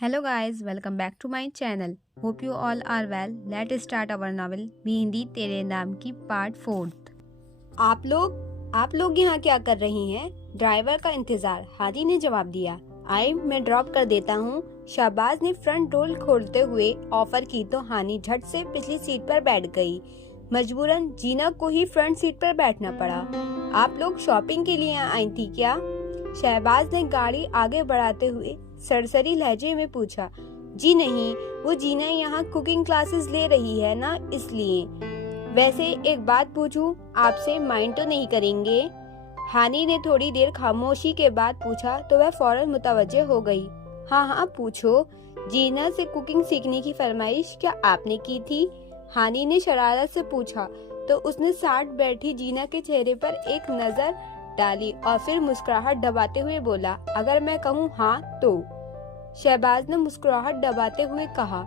Hello guys, welcome back to my channel. Hope you all are well. Let's start our novel mehndi तेरे नाम की part 4। आप लोग यहाँ क्या कर रही हैं? ड्राइवर का इंतजार, हादी ने जवाब दिया। मैं ड्रॉप कर देता हूँ। शहबाज ने फ्रंट डोर खोलते हुए ऑफर की तो हानी झट से पिछली सीट पर बैठ गई। मजबूरन जीना को ही फ्रंट सीट पर बैठना पड़ा। आप लोग शॉपिंग के लिए आई थी क्या? शहबाज ने गाड़ी आगे बढ़ाते हुए सरसरी लहजे में पूछा। जी नहीं, वो जीना यहाँ कुकिंग क्लासेस ले रही है ना, इसलिए। वैसे एक बात पूछूं, आपसे माइंड तो नहीं करेंगे? हानी ने थोड़ी देर खामोशी के बाद पूछा तो वह फौरन मुतवज्जे हो गई। हाँ पूछो। जीना से कुकिंग सीखने की फरमाइश क्या आपने की थी? हानी ने शरारत से पूछा तो उसने साथ बैठी जीना के चेहरे पर एक नजर डाली और फिर मुस्कुराहट दबाते हुए बोला, अगर मैं कहूँ हाँ तो? शहबाज ने मुस्कुराहट दबाते हुए कहा,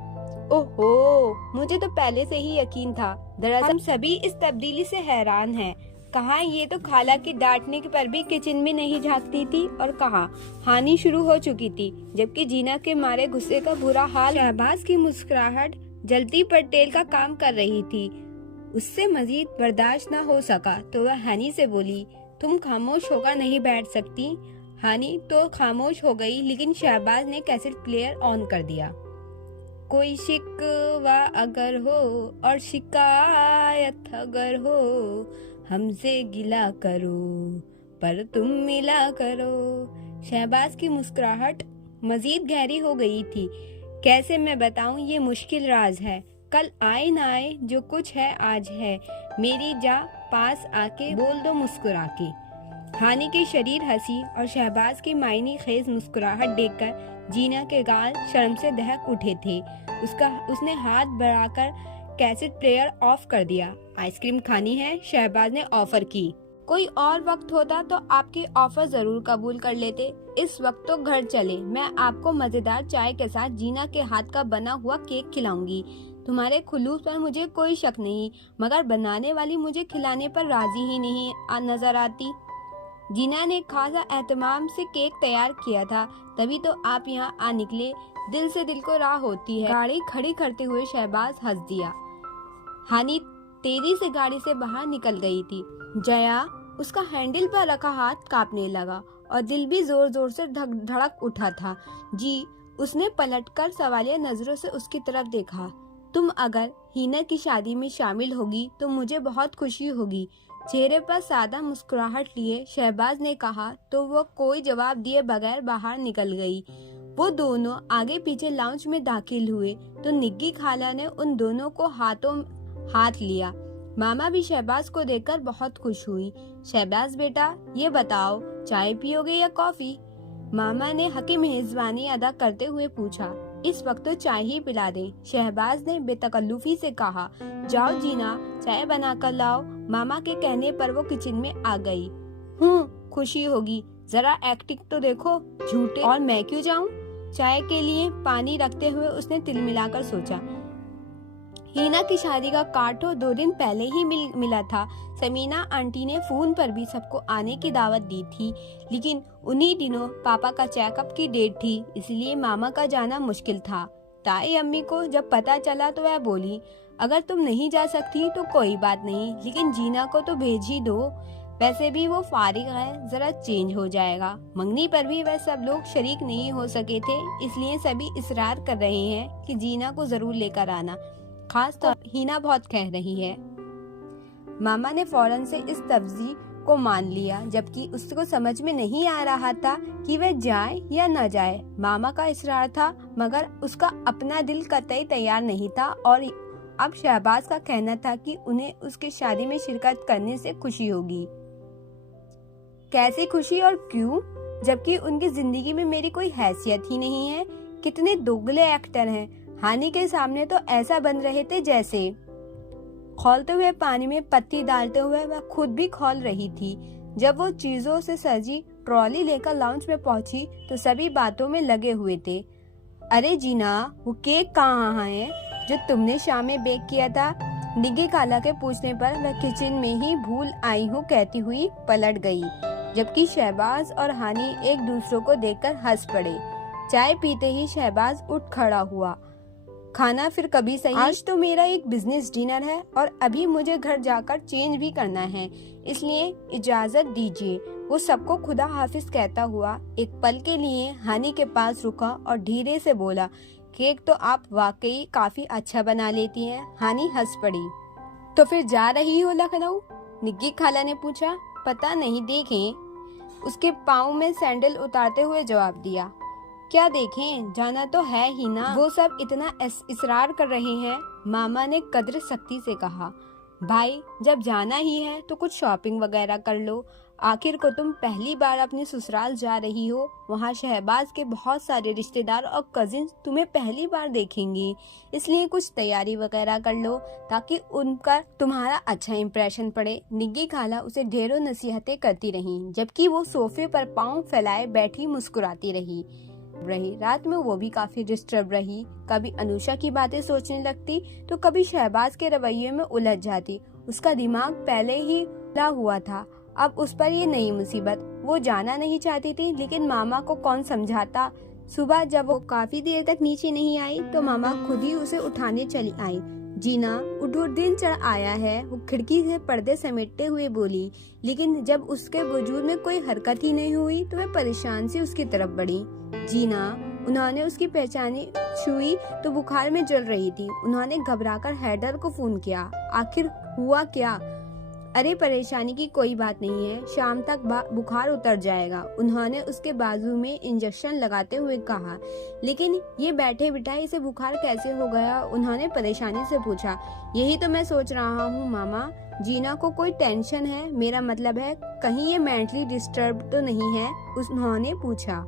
ओहो, मुझे तो पहले से ही यकीन था। दरअसल हम सभी इस तब्दीली से हैरान हैं। कहा ये तो खाला की डांटने पर भी किचन में नहीं झांकती थी, और कहा हानि शुरू हो चुकी थी, जबकि जीना के मारे गुस्से का बुरा हाल। शहबाज की मुस्कुराहट जलती पर तेल का काम कर रही थी। उससे मजीद बर्दाश्त न हो सका तो वह हानि से बोली, तुम खामोश होकर नहीं बैठ सकती? हानि तो खामोश हो गई, लेकिन शहबाज ने कैसेट प्लेयर ऑन कर दिया। कोई शिकवा अगर हो और शिकायत अगर हो, हमसे गिला करो पर तुम मिला करो। शहबाज की मुस्कुराहट मजीद गहरी हो गई थी। कैसे मैं बताऊं, ये मुश्किल राज है। कल आए ना आए, जो कुछ है आज है। मेरी जा पास आके बोल दो मुस्कुरा के। हानि की शरीर हंसी और शहबाज की मायनी खेज मुस्कुराहट देखकर जीना के गाल शर्म से दहक उठे थे। उसने हाथ बढ़ाकर कैसेट प्लेयर ऑफ कर दिया। आइसक्रीम खानी है? शहबाज ने ऑफर की। कोई और वक्त होता तो आपकी ऑफर जरूर कबूल कर लेते। इस वक्त तो घर चले, मैं आपको मजेदार चाय के साथ जीना के हाथ का बना हुआ केक खिलाऊंगी। तुम्हारे खुलूस पर मुझे कोई शक नहीं, मगर बनाने वाली मुझे खिलाने पर राजी ही नहीं नजर आती। जीना ने खासा एहतमाम से केक तैयार किया था, तभी तो आप यहाँ आ निकले। दिल से दिल को राह होती है। गाड़ी खड़ी करते हुए शहबाज हंस दिया। हानि तेजी से गाड़ी से बाहर निकल गई थी। जया उसका हैंडल पर रखा हाथ कांपने लगा और दिल भी जोर जोर से धड़क उठा था। जी, उसने पलटकर सवालिया नजरों से उसकी तरफ देखा। तुम अगर हीना की शादी में शामिल होगी तो मुझे बहुत खुशी होगी। चेहरे पर सादा मुस्कुराहट लिए शहबाज ने कहा तो वो कोई जवाब दिए बगैर बाहर निकल गई। वो दोनों आगे पीछे लाउंज में दाखिल हुए तो निग्गी खाला ने उन दोनों को हाथों हाथ लिया। मामा भी शहबाज को देखकर बहुत खुश हुई। शहबाज बेटा, ये बताओ चाय पियोगे या कॉफी? मामा ने हकी मेहजबानी अदा करते हुए पूछा। इस वक्त तो चाय ही पिला दें, शहबाज ने बेतकल्लुफी से कहा। जाओ जीना, चाय बना कर लाओ। मामा के कहने पर वो किचन में आ गई। खुशी होगी, जरा एक्टिंग तो देखो, झूठे। और मैं क्यों जाऊं? चाय के लिए पानी रखते हुए उसने तिलमिलाकर सोचा। हीना की शादी का कार्ड 2 दिन पहले ही मिला था। समीना आंटी ने फोन पर भी सबको आने की दावत दी थी, लेकिन उन्हीं दिनों पापा का चेकअप की डेट थी, इसलिए मामा का जाना मुश्किल था। ताई अम्मी को जब पता चला तो वह बोली, अगर तुम नहीं जा सकती तो कोई बात नहीं, लेकिन जीना को तो भेज ही दो। वैसे भी वो फारिग है, जरा चेंज हो जाएगा। मंगनी पर भी वह सब लोग शरीक नहीं हो सके थे, इसलिए सभी इसरार कर रहे हैं कि जीना को जरूर लेकर आना। खास तौर हीना बहुत कह रही है। मामा ने फौरन से इस तवजी को मान लिया, जबकि उसको समझ में नहीं आ रहा था कि वह जाए या न जाए। मामा का इसरार था, मगर उसका अपना दिल कतई तैयार नहीं था, और अब शहबाज का कहना था कि उन्हें उसकी शादी में शिरकत करने से खुशी होगी। कैसी खुशी और क्यों, जबकि उनकी जिंदगी में मेरी कोई हैसियत ही नहीं है। कितने दोगले एक्टर हैं। हानि के सामने तो ऐसा बन रहे थे जैसे खौलते हुए पानी में पत्ती डालते हुए वह खुद भी खौल रही थी। जब वो चीजों से सजी ट्रॉली लेकर लाउंज में पहुंची तो सभी बातों में लगे हुए थे। अरे जीना, वो केक कहाँ है जो तुमने शाम में बेक किया था? निग्गी खाला के पूछने पर वह किचन में ही भूल आई हूँ कहती हुई पलट गई, जबकि शहबाज और हानि एक दूसरे को देखकर हंस पड़े। चाय पीते ही शहबाज उठ खड़ा हुआ। खाना फिर कभी सही, आज तो मेरा एक बिजनेस डिनर है और अभी मुझे घर जाकर चेंज भी करना है, इसलिए इजाजत दीजिए। वो सबको खुदा हाफिज कहता हुआ एक पल के लिए हानि के पास रुका और धीरे से बोला, केक तो आप वाकई काफी अच्छा बना लेती हैं। हानि हंस पड़ी। तो फिर जा रही हो लखनऊ? निग्गी खाला ने पूछा। पता नहीं, देखें। उसके पाँव में सैंडल उतारते हुए जवाब दिया। क्या देखें, जाना तो है ही ना। वो सब इतना इसरार कर रहे हैं, मामा ने कद्र सख्ती से कहा। भाई, जब जाना ही है तो कुछ शॉपिंग वगैरह कर लो। आखिर को तुम पहली बार अपने ससुराल जा रही हो, वहाँ शहबाज के बहुत सारे रिश्तेदार और कजिन्स तुम्हें पहली बार देखेंगे, इसलिए कुछ तैयारी वगैरह कर लो ताकि उनका तुम्हारा अच्छा इंप्रेशन पड़े। निग्गी खाला उसे ढेरों नसीहतें करती रहीं, जबकि वो सोफे पर पाँव फैलाए बैठी मुस्कुराती रही। रात में वो भी काफी डिस्टर्ब रही। कभी अनुषा की बातें सोचने लगती तो कभी शहबाज के रवैये में उलझ जाती। उसका दिमाग पहले ही खुला हुआ था, अब उस पर ये नई मुसीबत। वो जाना नहीं चाहती थी, लेकिन मामा को कौन समझाता। सुबह जब वो काफी देर तक नीचे नहीं आई तो मामा खुद ही उसे उठाने चली आई। जीना, उठो, दिन चढ़ आया है। वो खिड़की से पर्दे समेटते हुए बोली, लेकिन जब उसके वजूद में कोई हरकत ही नहीं हुई तो वह परेशान से उसकी तरफ बढ़ी। जीना, उन्होंने उसकी पहचानी छुई तो बुखार में जल रही थी। उन्होंने घबराकर हैदर को फोन किया। आखिर हुआ क्या? अरे परेशानी की कोई बात नहीं है, शाम तक बुखार उतर जाएगा, उन्होंने उसके बाजू में इंजेक्शन लगाते हुए कहा। लेकिन ये बैठे बिठाए इसे बुखार कैसे हो गया? उन्होंने परेशानी से पूछा। यही तो मैं सोच रहा हूँ मामा, जीना को कोई टेंशन है? मेरा मतलब है कहीं ये मेंटली डिस्टर्ब तो नहीं है? उन्होंने पूछा।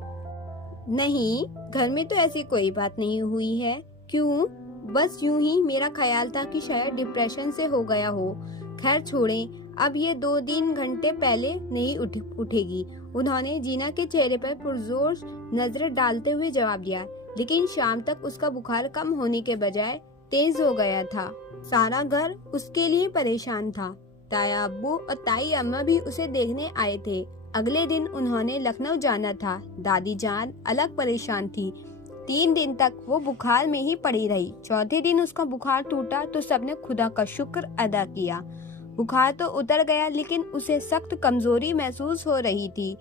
नहीं, घर में तो ऐसी कोई बात नहीं हुई है। क्यों? बस यूं ही मेरा ख्याल था कि शायद डिप्रेशन से हो गया हो। खैर छोड़ें, अब ये 2-3 घंटे पहले नहीं उठेगी। उन्होंने जीना के चेहरे पर पुरजोर नजर डालते हुए जवाब दिया। लेकिन शाम तक उसका बुखार कम होने के बजाय तेज हो गया था। सारा घर उसके लिए परेशान था। ताया अब्बू और ताई अम्मा भी उसे देखने आए थे। अगले दिन उन्होंने लखनऊ जाना था। दादी जान अलग परेशान थी। 3 दिन तक वो बुखार में ही पड़ी रही। चौथे दिन उसका बुखार टूटा तो सबने खुदा का शुक्र अदा किया। बुखार तो उतर गया, लेकिन उसे सख्त कमजोरी महसूस हो रही थी।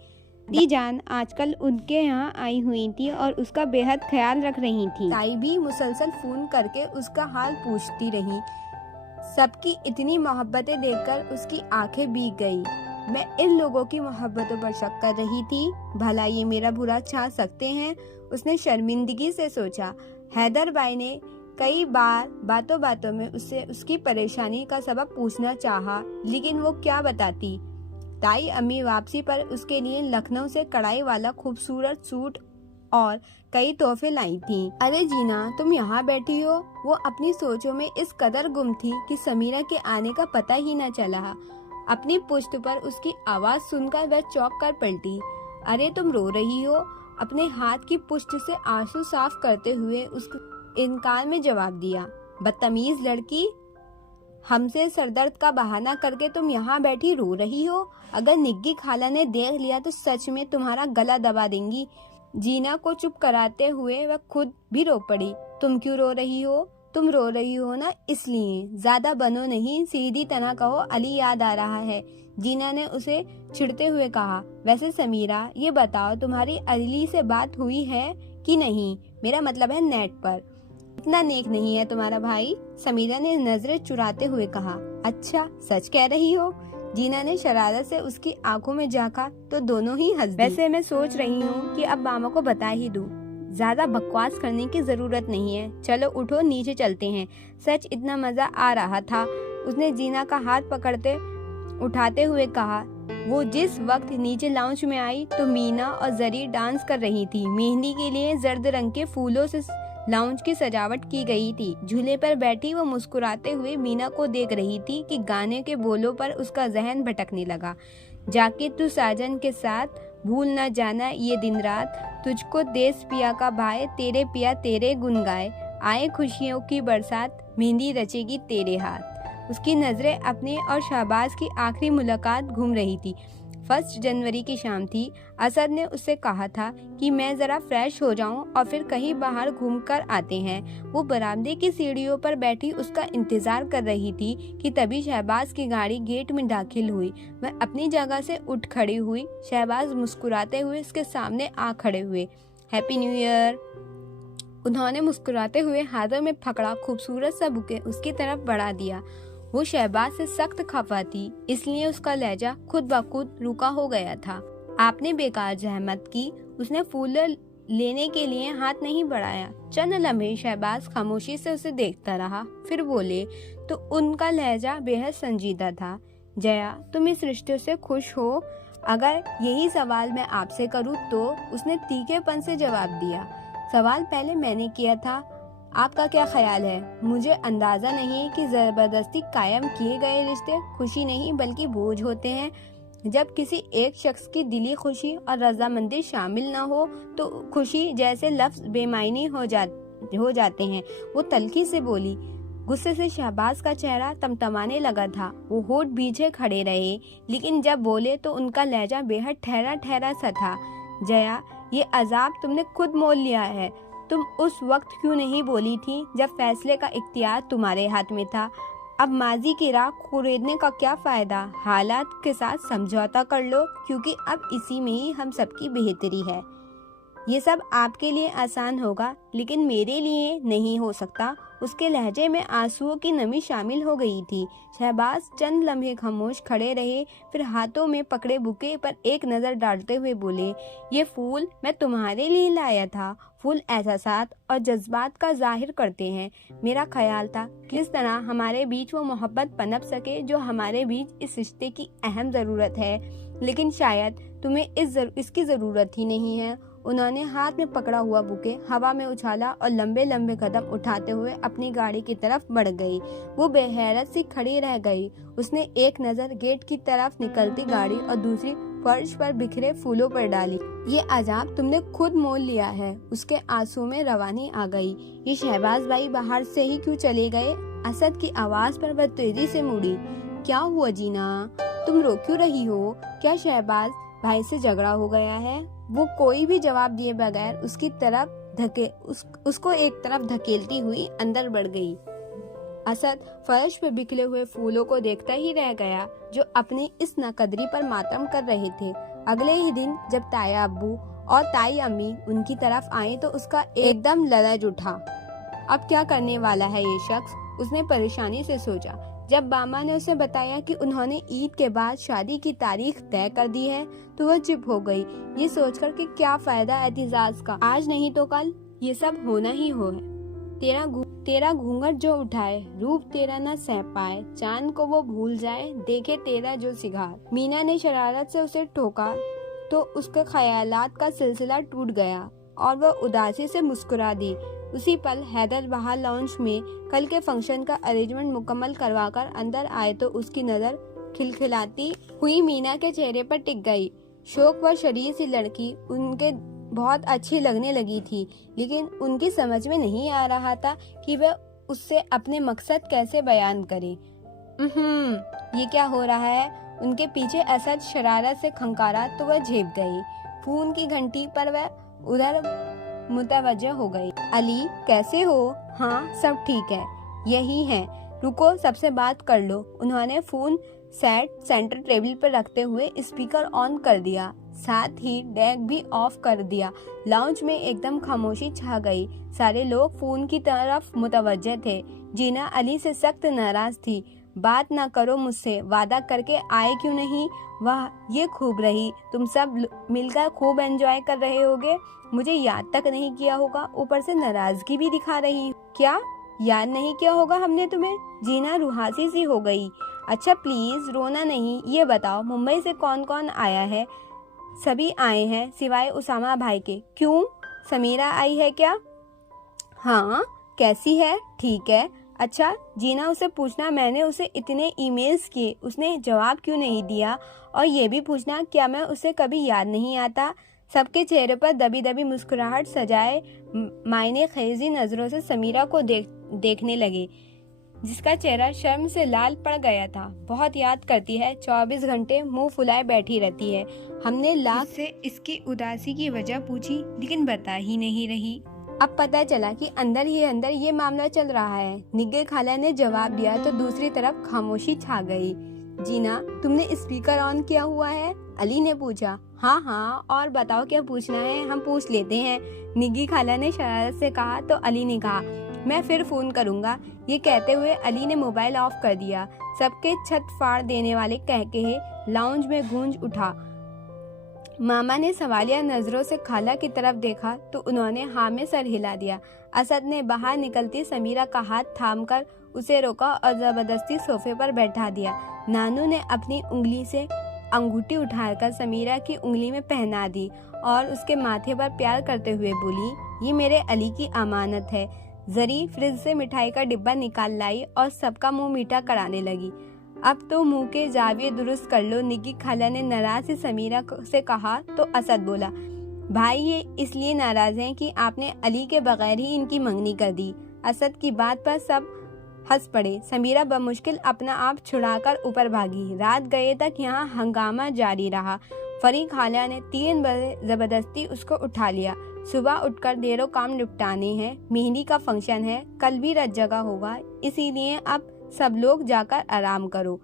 दादी जान आजकल उनके यहाँ आई हुई थी और उसका बेहद ख्याल रख रही थी। ताई भी मुसलसल फोन करके उसका हाल पूछती रही। सबकी इतनी मोहब्बतें देखकर उसकी आंखें भीग गई। मैं इन लोगों की मोहब्बतों पर शक कर रही थी, भला ये मेरा बुरा चाह सकते हैं? उसने शर्मिंदगी से सोचा। हैदर भाई ने कई बार बातों बातों में उससे उसकी परेशानी का सबब पूछना चाहा, लेकिन वो क्या बताती। ताई अम्मी वापसी पर उसके लिए लखनऊ से कढ़ाई वाला खूबसूरत सूट और कई तोहफे लाई थी। अरे जीना, तुम यहाँ बैठी हो? वो अपनी सोचों में इस कदर गुम थी कि समीरा के आने का पता ही न चला। अपनी पुश्त पर उसकी आवाज सुनकर वह चौंक कर पलटी। अरे तुम रो रही हो? अपने हाथ की पुश्त से आंसू साफ करते हुए उसके इनकार में जवाब दिया। बदतमीज लड़की, हमसे सरदर्द का बहाना करके तुम यहाँ बैठी रो रही हो? अगर निग्गी खाला ने देख लिया तो सच में तुम्हारा गला दबा देंगी। जीना को चुप कराते हुए वह खुद भी रो पड़ी। तुम क्यों रो रही हो? तुम रो रही हो ना, इसलिए। ज्यादा बनो नहीं, सीधी तरह कहो अली याद आ रहा है, जीना ने उसे छिड़ते हुए कहा। वैसे समीरा, ये बताओ तुम्हारी अली से बात हुई है कि नहीं? मेरा मतलब है नेट पर। इतना नेक नहीं है तुम्हारा भाई, समीरा ने नजरें चुराते हुए कहा। अच्छा, सच कह रही हो? जीना ने शरारत से उसकी आंखों में झांका तो दोनों ही हंस दी। वैसे मैं सोच रही हूँ कि अब मामा को बता ही दूं। ज्यादा बकवास करने की जरूरत नहीं है। चलो उठो, नीचे चलते हैं। सच इतना मजा आ रहा था, उसने जीना का हाथ पकड़ते उठाते हुए कहा। वो जिस वक्त नीचे लाउंज में आई तो मीना और जरी डांस कर रही थी। मेहंदी के लिए जर्द रंग के फूलों से लाउंज की सजावट की गई थी। झूले पर बैठी वो मुस्कुराते हुए मीना को देख रही थी कि गाने के बोलों पर उसका जहन भटकने लगा। जाके तू साजन के साथ भूल न जाना ये दिन रात, तुझको देश पिया का भाई, तेरे पिया तेरे गुन गाए, आए खुशियों की बरसात, मेहंदी रचेगी तेरे हाथ। उसकी नजरें अपने और शहबाज की आखिरी मुलाकात घूम रही थी। 1 जनवरी की शाम थी। असद ने उससे कहा था कि मैं ज़रा फ्रेश हो जाऊं और फिर कहीं बाहर घूमकर आते हैं। वो बरामदे की सीढ़ियों पर बैठी उसका इंतज़ार कर रही थी कि तभी शहबाज की गाड़ी गेट में दाखिल हुई। वह अपनी जगह से उठ खड़ी हुई। शहबाज मुस्कुराते हुए उसके सामने आ खड़े हुए। Happy new year. उन्होंने मुस्कुराते हुए हाथों में पकड़ा खूबसूरत सा बुके उसकी तरफ बढ़ा दिया। वो शहबाज से सख्त खफा थी, इसलिए उसका लहजा खुद ब खुद रुका हो गया था। आपने बेकार जहमत की। उसने फूल लेने के लिए हाथ नहीं बढ़ाया। चंद लम्हे शहबाज खामोशी से उसे देखता रहा, फिर बोले तो उनका लहजा बेहद संजीदा था। जया, तुम इस रिश्ते से खुश हो? अगर यही सवाल मैं आपसे करूँ तो? उसने तीखेपन से जवाब दिया। सवाल पहले मैंने किया था, आपका क्या ख्याल है? मुझे अंदाजा नहीं कि जबरदस्ती कायम किए गए रिश्ते खुशी नहीं बल्कि बोझ होते हैं। जब किसी एक शख्स की दिली खुशी और रजामंदी शामिल न हो तो खुशी जैसे लफ्ज बेमायनी हो जाते हैं। वो तल्खी से बोली। गुस्से से शहबाज का चेहरा तमतमाने लगा था। वो होठ भींचे खड़े रहे, लेकिन जब बोले तो उनका लहजा बेहद ठहरा ठहरा सा था। जया, ये अजाब तुमने खुद मोल लिया है। तुम उस वक्त क्यों नहीं बोली थी जब फैसले का इख्तियार तुम्हारे हाथ में था? अब माजी की राह कुरेदने का क्या फायदा? हालात के साथ समझौता कर लो, क्योंकि अब इसी में ही हम सबकी बेहतरी है। ये सब आपके लिए आसान होगा, लेकिन मेरे लिए नहीं हो सकता। उसके लहजे में आंसुओं की नमी शामिल हो गई थी। शहबाज चंद लम्हे खामोश खड़े रहे, फिर हाथों में पकड़े बुके पर एक नज़र डालते हुए बोले, ये फूल मैं तुम्हारे लिए लाया था। फूल एहसासात और जज्बात का जाहिर करते हैं। मेरा ख्याल था किस तरह हमारे बीच वो मोहब्बत पनप सके जो हमारे बीच इस रिश्ते की अहम ज़रूरत है, लेकिन शायद तुम्हें इसकी ज़रूरत ही नहीं है। उन्होंने हाथ में पकड़ा हुआ बुके हवा में उछाला और लंबे लंबे कदम उठाते हुए अपनी गाड़ी की तरफ बढ़ गई। वो बेहैरत सी खड़ी रह गई। उसने एक नज़र गेट की तरफ निकलती गाड़ी और दूसरी फर्श पर बिखरे फूलों पर डाली। ये अजाब तुमने खुद मोल लिया है। उसके आंसू में रवानी आ गई। ये शहबाज भाई बाहर से ही क्यों चले गए? असद की आवाज पर वह तेजी से मुड़ी। क्या हुआ जीना, तुम रो क्यों रही हो? क्या शहबाज भाई से झगड़ा हो गया है? वो कोई भी जवाब दिए बगैर उसको एक तरफ धकेलती हुई अंदर बढ़ गई। असद फर्श पे बिखरे हुए फूलों को देखता ही रह गया, जो अपनी इस नाकदरी पर मातम कर रहे थे। अगले ही दिन जब ताया अब्बू और ताई अम्मी उनकी तरफ आए तो उसका एकदम ललच उठा। अब क्या करने वाला है ये शख्स? उसने परेशानी से सोचा। जब बामा ने उसे बताया कि उन्होंने ईद के बाद शादी की तारीख तय कर दी है तो वह चुप हो गई, ये सोचकर कि क्या फायदा एहतिजाज का। आज नहीं तो कल ये सब होना ही हो है। तेरा घूंघट जो उठाए, रूप तेरा न सह पाए, चांद को वो भूल जाए, देखे तेरा जो सिगार। मीना ने शरारत से उसे ठोका तो उसके ख्यालात का सिलसिला टूट गया और वह उदासी से मुस्कुरा दी। उसी पल हैदर बाहर लाउंज में कल के फंक्शन का अरेंजमेंट मुकम्मल करवाकर अंदर आए तो उसकी नजर खिलखिलाती हुई मीना के चेहरे पर टिक गई। शौक व शरीर सी लड़की उनके बहुत अच्छी लगने लगी थी, लेकिन उनकी समझ में नहीं आ रहा था कि वह उससे अपने मकसद कैसे बयान करे। ये क्या हो रहा है? उनके पीछे असद शरारत से खंकारा तो वह झेप गई। फोन की घंटी पर वह उधर मुतवज्जह हो गई। अली, कैसे हो? हाँ, सब ठीक है। यही है, रुको सबसे बात कर लो। उन्होंने फोन सेंटर टेबल पर रखते हुए स्पीकर ऑन कर दिया, साथ ही डेक भी ऑफ कर दिया। लाउंज में एकदम खामोशी छा गई। सारे लोग फोन की तरफ मुतवज्जह थे। जीना अली से सख्त नाराज थी। बात ना करो मुझसे, वादा करके आए क्यों नहीं? वाह, ये खूब रही। तुम सब मिलकर खूब एंजॉय कर रहे होगे। मुझे याद तक नहीं किया होगा, ऊपर से नाराजगी भी दिखा रही। क्या याद नहीं किया होगा हमने तुम्हें? जीना रुहासी सी हो गई। अच्छा प्लीज रोना नहीं, ये बताओ मुंबई से कौन कौन आया है? सभी आए हैं सिवाय उसामा भाई के। क्यों, समीरा आई है क्या? हाँ, कैसी है? ठीक है। अच्छा, जीना उसे पूछना मैंने उसे इतने ईमेल्स किए, उसने जवाब क्यों नहीं दिया? और ये भी पूछना क्या मैं उसे कभी याद नहीं आता? सबके चेहरे पर दबी दबी मुस्कुराहट सजाए मायने खेजी नजरों से समीरा को देखने लगे। जिसका चेहरा शर्म से लाल पड़ गया था। बहुत याद करती है, 24 घंटे मुंह फुलाए बैठी रहती है। हमने लाख से इसकी उदासी की वजह पूछी, लेकिन बता ही नहीं रही। अब पता चला कि अंदर ही अंदर ये मामला चल रहा है। निग्गर खाला ने जवाब दिया तो दूसरी तरफ खामोशी छा गई। जीना, तुमने स्पीकर ऑन किया हुआ है? अली ने पूछा। हाँ हाँ, और बताओ क्या पूछना है, हम पूछ लेते हैं, निग्गी खाला ने शरारत से कहा। तो अली ने कहा, मैं फिर फोन करूंगा। ये कहते हुए अली ने मोबाइल ऑफ कर दिया। सबके छत फाड़ देने वाले कहकहे लाउंज में गूंज उठा। मामा ने सवालिया नजरों से खाला की तरफ देखा तो उन्होंने हाँ में सर हिला दिया। असद ने बाहर निकलती समीरा का हाथ थामकर उसे रोका और जबरदस्ती सोफे पर बैठा दिया। नानू ने अपनी उंगली से अंगूठी उठाकर समीरा की उंगली में पहना दी और उसके माथे पर प्यार करते हुए बोली, ये मेरे अली की अमानत है। जरी फ्रिज से मिठाई का डिब्बा निकाल लाई और सबका मुंह मीठा कराने लगी। अब तो मुंह के जाविये दुरुस्त कर लो, निग्गी खाला ने नाराज से समीरा से कहा। तो असद बोला, भाई ये इसलिए नाराज हैं कि आपने अली के बगैर ही इनकी मंगनी कर दी। असद की बात पर सब हंस पड़े। समीरा बमुश्किल अपना आप छुड़ाकर ऊपर भागी। रात गए तक यहाँ हंगामा जारी रहा। फरी खाला ने 3 बजे जबरदस्ती उसको उठा लिया। सुबह उठकर देरों काम निपटाने हैं, मेहंदी का फंक्शन है, कल भी रात जगह होगा, इसीलिए अब सब लोग जाकर आराम करो।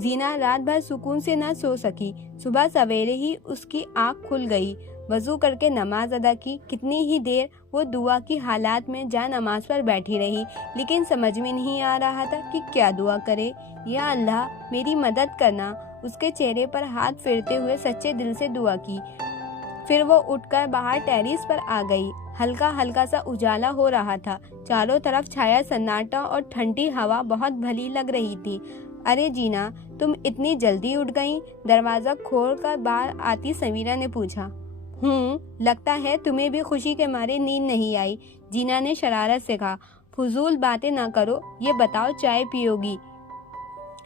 जीना रात भर सुकून से न सो सकी। सुबह सवेरे ही उसकी आंख खुल गई। वजू करके नमाज अदा की। कितनी ही देर वो दुआ की हालात में जा नमाज पर बैठी रही, लेकिन समझ में नहीं आ रहा था कि क्या दुआ करे। या अल्लाह मेरी मदद करना, उसके चेहरे पर हाथ फेरते हुए सच्चे दिल से दुआ की। फिर वो उठकर बाहर टेरिस पर आ गई। हल्का हल्का सा उजाला हो रहा था। चारों तरफ छाया सन्नाटा और ठंडी हवा बहुत भली लग रही थी। अरे जीना, तुम इतनी जल्दी उठ गई? दरवाजा खोलकर बाहर आती समीरा ने पूछा। लगता है तुम्हें भी खुशी के मारे नींद नहीं आई, जीना ने शरारत से कहा। फजूल बातें ना करो, ये बताओ चाय पियोगी?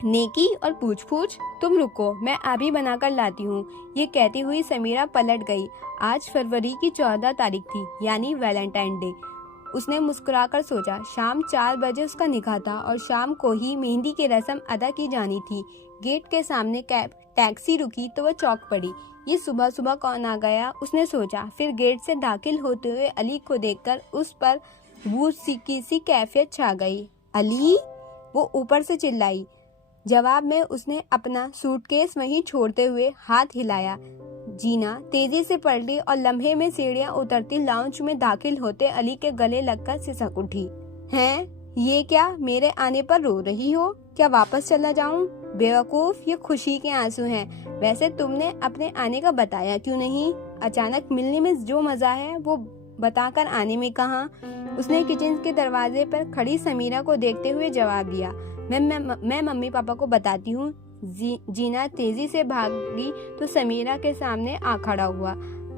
नेकी और पूछ तुम रुको, मैं अभी बनाकर लाती हूँ। ये कहती हुई समीरा पलट गई। आज फरवरी की 14 तारीख थी, यानी वैलेंटाइन डे। उसने मुस्कुराकर सोचा। शाम 4 बजे उसका निकाह था और शाम को ही मेहंदी की रस्म अदा की जानी थी। गेट के सामने टैक्सी रुकी तो वह चौंक पड़ी। ये सुबह सुबह कौन आ गया, उसने सोचा। फिर गेट से दाखिल होते हुए अली को देखकर उस पर बूझ सी कैफियत छा गई। अली, वो ऊपर से चिल्लाई। जवाब में उसने अपना सूटकेस वहीं छोड़ते हुए हाथ हिलाया। जीना तेजी से पलटी और लम्हे में सीढ़ियां उतरती लाउंज में दाखिल होते अली के गले लगकर सिसक उठी। हैं, ये क्या, मेरे आने पर रो रही हो? क्या वापस चला जाऊं? बेवकूफ, ये खुशी के आंसू हैं। वैसे तुमने अपने आने का बताया क्यों नहीं? अचानक मिलने में जो मजा है वो बताकर आने में कहाँ? उसने किचन के दरवाजे पर खड़ी समीरा को देखते हुए जवाब दिया। मैं मम्मी पापा को बताती हूँ। जीना तेजी से भागी तो समीरा के सामने आ खड़ा हुआ।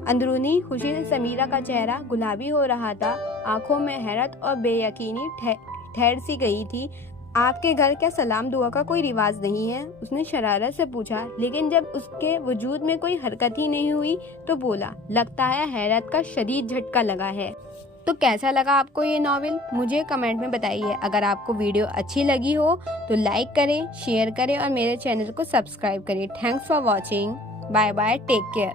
अंदरूनी खुशी से समीरा का चेहरा गुलाबी हो रहा था। आंखों में हैरत और बेयकीनी ठहर सी गई थी। आपके घर क्या सलाम दुआ का कोई रिवाज नहीं है? उसने शरारत से पूछा, लेकिन जब उसके वजूद में कोई हरकत ही नहीं हुई तो बोला, लगता है हैरत का शदीद झटका लगा है। तो कैसा लगा आपको ये नॉवेल? मुझे कमेंट में बताइए। अगर आपको वीडियो अच्छी लगी हो तो लाइक करें, शेयर करें और मेरे चैनल को सब्सक्राइब करें। Thanks for watching. Bye bye, take care.